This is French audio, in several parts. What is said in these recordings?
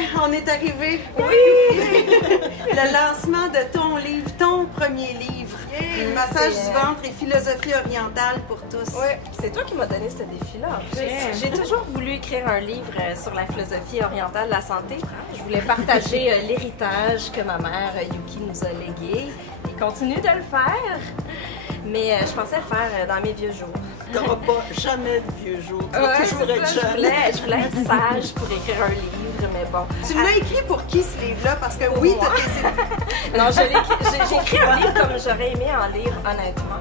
est, on est arrivé. Oui! Le lancement de ton livre, ton premier livre. Le massage du ventre et philosophie orientale pour tous. Oui, c'est toi qui m'as donné ce défi-là. En plus. J'ai toujours voulu écrire un livre sur la philosophie orientale de la santé. Je voulais partager l'héritage que ma mère Yuki nous a légué et continue de le faire. Mais je pensais le faire dans mes vieux jours. T'auras pas jamais de vieux jours. Tu vas toujours être jeune. Je voulais être sage pour écrire un livre, mais bon. Tu l'as écrit pour qui ce livre-là? Parce que oui, t'as tes... Non, j'ai écrit un livre comme j'aurais aimé en lire, honnêtement.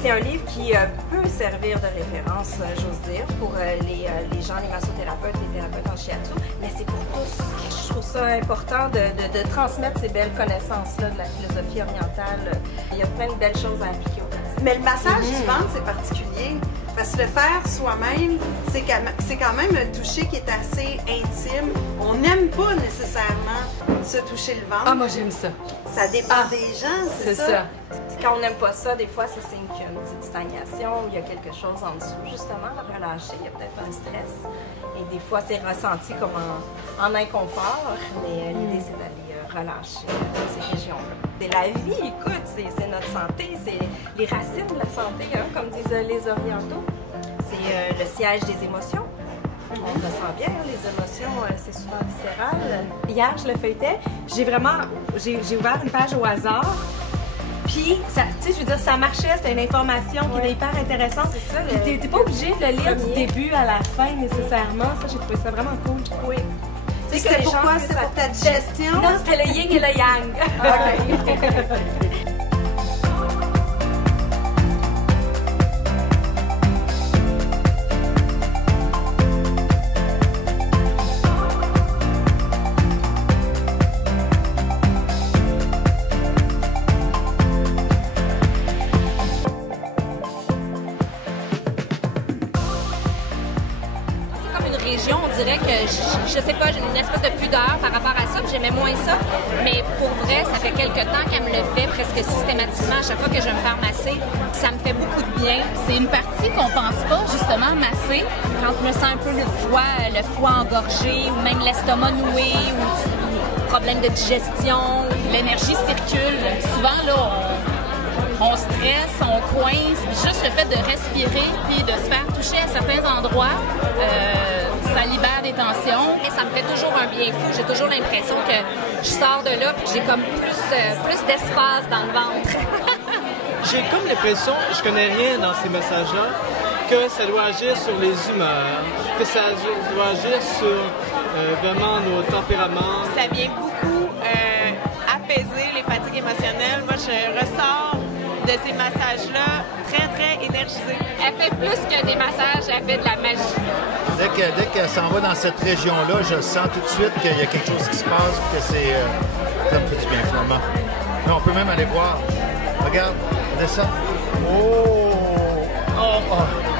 C'est un livre qui peut servir de référence, j'ose dire, pour les gens, les massothérapeutes, les thérapeutes en shiatsu, mais c'est pour tous. Je trouve ça important de transmettre ces belles connaissances-là de la philosophie orientale. Il y a plein de belles choses à appliquer au quotidien. Mais le massage du ventre, c'est particulier. Parce que le faire soi-même, c'est quand même un toucher qui est assez intime. On n'aime pas nécessairement se toucher le ventre. Ah, moi j'aime ça. Ça dépend des gens, c'est ça. Quand on n'aime pas ça, des fois, c'est signe qu'il y a une petite stagnation, il y a quelque chose en dessous, justement, à relâcher. Il y a peut-être un stress. Et des fois, c'est ressenti comme en inconfort, mais l'idée, c'est d'aller relâcher dans ces régions-là. C'est la vie, écoute, c'est notre santé, c'est les racines de la santé, hein, comme disent les Orientaux. C'est le siège des émotions. On le sent bien, les émotions, c'est souvent viscéral. Hier, je le feuilletais, j'ai ouvert une page au hasard. Puis, tu sais, je veux dire, ça marchait, c'était une information qui était hyper intéressante. C'est ça. Puis, t'es pas obligé de le lire du début à la fin nécessairement. Ça, j'ai trouvé ça vraiment cool. Oui. C'était pourquoi? C'était pour ta digestion? Non, c'était le yin et le yang. OK. On dirait que, je sais pas, j'ai une espèce de pudeur par rapport à ça, j'aimais moins ça, mais pour vrai, ça fait quelques temps qu'elle me le fait presque systématiquement à chaque fois que je vais me faire masser, ça me fait beaucoup de bien. C'est une partie qu'on pense pas justement masser, quand je me sens un peu le foie engorgé, ou même l'estomac noué, ou problème de digestion, l'énergie circule. Souvent, là, on stresse, on coince, puis juste le fait de respirer puis de se faire toucher à certains endroits, ça libère des tensions. Et ça me fait toujours un bien fou. J'ai toujours l'impression que je sors de là puis j'ai comme plus d'espace dans le ventre. J'ai comme l'impression, je connais rien dans ces massages-là, que ça doit agir sur les humeurs, que ça doit agir sur vraiment nos tempéraments. Ça vient beaucoup apaiser les fatigues émotionnelles. Moi, je ressors de ces massages-là très, très énergisée. Elle fait plus que des massages, elle fait de la magie. Dès qu'elle s'en va dans cette région-là, je sens tout de suite qu'il y a quelque chose qui se passe, que ça me fait du bien, finalement. Mais on peut même aller voir. Regarde, descend. Oh! Oh! Oh!